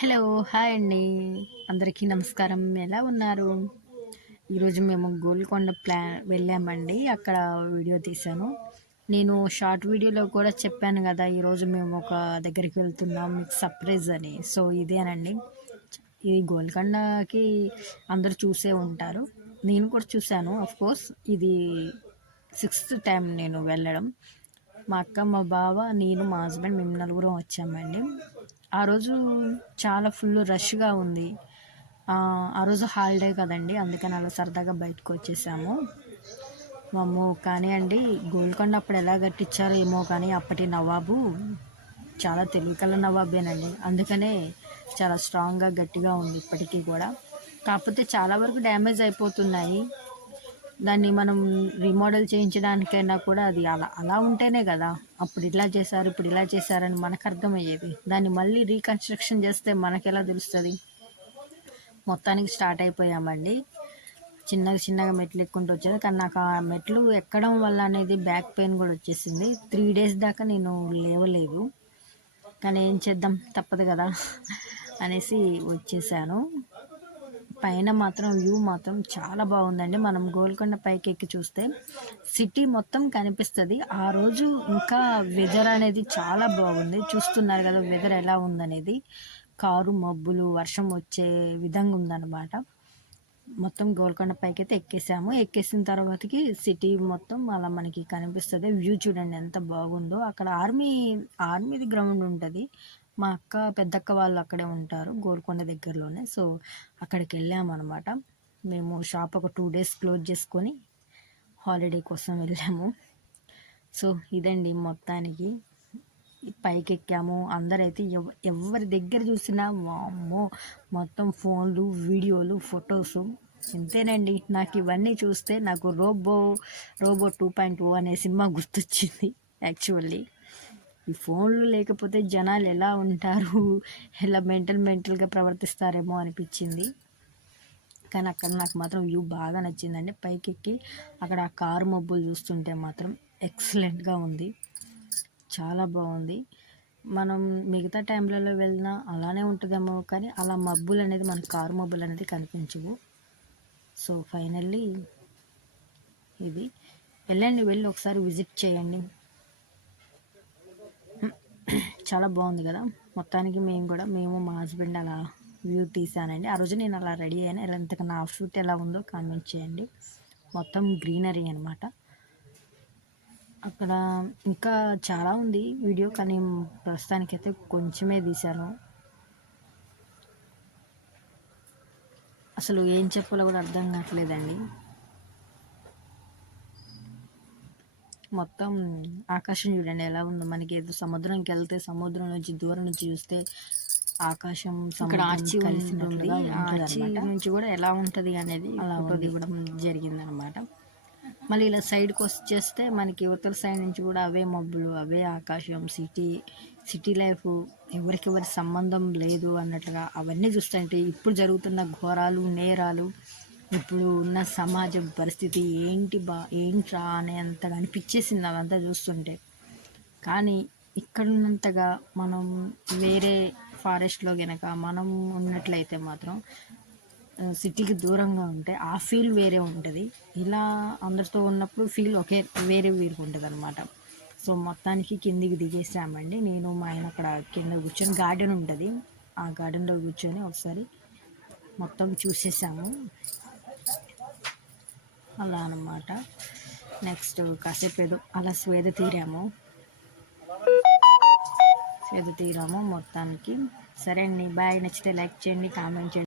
Hello hi అండి. అందరికీ నమస్కారం. ఎలా ఉన్నారు? ఈరోజు మేము గోల్కొండ ప్లాన్ వెళ్ళామండి. అక్కడ వీడియో తీశాను. నేను షార్ట్ వీడియోలో కూడా చెప్పాను కదా ఈరోజు మేము ఒక దగ్గరికి వెళ్తున్నాం మీకు సర్ప్రైజ్ అని. సో ఇదేనండి. ఇది గోల్కొండకి అందరు చూసే ఉంటారు. నేను కూడా చూశాను. కోర్స్ ఇది సిక్స్త్ టైం నేను వెళ్ళడం. మా అక్క మా బావ నేను మా హస్బెండ్ మేము నలుగురం వచ్చామండి. ఆ రోజు చాలా ఫుల్ రష్గా ఉంది. ఆ రోజు హాలిడే కదండి అందుకని అలా సరదాగా బయటకు వచ్చేసాము. మమ్ము కానీ అండి గోల్కొండ అప్పుడు ఎలా కట్టించారో ఏమో కానీ అప్పటి నవాబు చాలా తెలివికల నవాబేనండి. అందుకనే చాలా స్ట్రాంగ్గా గట్టిగా ఉంది ఇప్పటికీ కూడా. కాకపోతే చాలా వరకు డ్యామేజ్ అయిపోతున్నాయి. దాన్ని మనం రీమోడల్ చేయించడానికైనా కూడా అది అలా అలా ఉంటేనే కదా. అప్పుడు ఇలా చేశారు ఇప్పుడు ఇలా చేశారని మనకు అర్థమయ్యేది. దాన్ని మళ్ళీ రీకన్స్ట్రక్షన్ చేస్తే మనకు ఎలా తెలుస్తుంది? మొత్తానికి స్టార్ట్ అయిపోయామండి. చిన్నగా చిన్నగా మెట్లు ఎక్కుంటూ వచ్చేది కానీ నాకు ఆ మెట్లు ఎక్కడం వల్ల అనేది బ్యాక్ పెయిన్ కూడా వచ్చేసింది. త్రీ డేస్ దాకా నేను లేవలేదు. కానీ ఏం చేద్దాం? తప్పదు కదా. అనేసి వచ్చేసాను. పైన మాత్రం వ్యూ మాత్రం చాలా బాగుందండి. మనం గోల్కొండ పైకి ఎక్కి చూస్తే సిటీ మొత్తం కనిపిస్తుంది. ఆ రోజు ఇంకా వెదర్ అనేది చాలా బాగుంది. చూస్తున్నారు కదా వెదర్ ఎలా ఉందనేది. కారు మబ్బులు వర్షం వచ్చే విధంగా ఉందన్నమాట. మొత్తం గోల్కొండ పైకి అయితే ఎక్కేసాము. ఎక్కేసిన తర్వాతకి సిటీ మొత్తం అలా మనకి కనిపిస్తుంది. వ్యూ చూడండి ఎంత బాగుందో. అక్కడ ఆర్మీ ఆర్మీది గ్రౌండ్ ఉంటుంది. మా అక్క పెద్దక్క వాళ్ళు అక్కడే ఉంటారు గోల్కొండ దగ్గరలోనే. సో అక్కడికి వెళ్ళామన్నమాట మేము షాప్ ఒక టూ డేస్ క్లోజ్ చేసుకొని హాలిడే కోసం వెళ్ళాము. సో ఇదండి మొత్తానికి. పైకి ఎక్కాము అందరైతే ఎవ ఎవరి దగ్గర చూసినా వామ్మో మొత్తం ఫోన్లు వీడియోలు ఫొటోస్. ఇంతేనండి. నాకు ఇవన్నీ చూస్తే నాకు robo robo two point O అనే సినిమా గుర్తొచ్చింది యాక్చువల్లీ. ఈ ఫోన్లు లేకపోతే జనాలు ఎలా ఉంటారు? ఎలా మెంటల్ మెంటల్గా ప్రవర్తిస్తారేమో అనిపించింది. కానీ అక్కడ నాకు మాత్రం వ్యూ బాగా నచ్చిందండి. పైకి ఎక్కి అక్కడ ఆ కారు మబ్బులు చూస్తుంటే మాత్రం ఎక్సలెంట్గా ఉంది. చాలా బాగుంది. మనం మిగతా టైంలలో వెళ్ళినా అలానే ఉంటుందేమో కానీ అలా మబ్బులు అనేది మన కారు మబ్బులు అనేది కనిపించవు. సో ఫైనల్లీ ఇది. వెళ్ళండి వెళ్ళి ఒకసారి విజిట్ చేయండి. చాలా బాగుంది కదా. మొత్తానికి మేము కూడా మేము మా హస్బెండ్ అలా వ్యూ తీసానండి. ఆ రోజు నేను అలా రెడీ అయ్యాను. ఎలా ఇంతకు నా షూట్ ఎలా ఉందో కామెంట్ చేయండి. మొత్తం గ్రీనరీ అనమాట అక్కడ ఇంకా చాలా ఉంది వీడియో కానీ ప్రస్తుతానికైతే కొంచెమే తీశాను. అసలు ఏం చెప్పాలో కూడా అర్థం కావట్లేదండి. మొత్తం ఆకాశం చూడండి ఎలా ఉందో. మనకి ఏదో సముద్రంకి వెళ్తే సముద్రం నుంచి దూరం నుంచి చూస్తే ఆకాశం ఇక్కడ ఆర్చి కలిసినట్లుగా ఆర్చి నుంచి కూడా ఎలా ఉంటుంది అనేది అలా ఇవ్వడం జరిగిందనమాట మళ్ళీ ఇలా సైడ్కి వచ్చేస్తే మనకి యువతల సైడ్ నుంచి కూడా అవే మబ్బులు అవే ఆకాశం సిటీ సిటీ లైఫ్ ఎవరికెవరి సంబంధం లేదు అన్నట్లుగా అవన్నీ చూస్తుంటే ఇప్పుడు జరుగుతున్న ఘోరాలు నేరాలు ఇప్పుడు ఉన్న సమాజం పరిస్థితి ఏంటి బా ఏంట్రా అంతగా అనిపించేసింది అదంతా చూస్తుంటే. కానీ ఇక్కడ ఉన్నంతగా మనం వేరే ఫారెస్ట్లో గనక మనం ఉన్నట్లయితే మాత్రం సిటీకి దూరంగా ఉంటే ఆ ఫీల్ వేరే ఉంటుంది. ఇలా అందరితో ఉన్నప్పుడు ఫీల్ ఒకే వేరే వీరికి ఉంటుంది అనమాట సో మొత్తానికి కిందికి దిగేసామండి. నేను మా ఆయన అక్కడ కింద కూర్చొని గార్డెన్ ఉంటుంది. ఆ గార్డెన్లో కూర్చొని ఒకసారి మొత్తం చూసేసాము. అలా అనమాట నెక్స్ట్ కాసేపు ఏదో అలా స్వేద తీరాము. స్వేద తీరాము మొత్తానికి. సరే అండి బాయ్. నచ్చితే లైక్ చేయండి కామెంట్ చేయండి.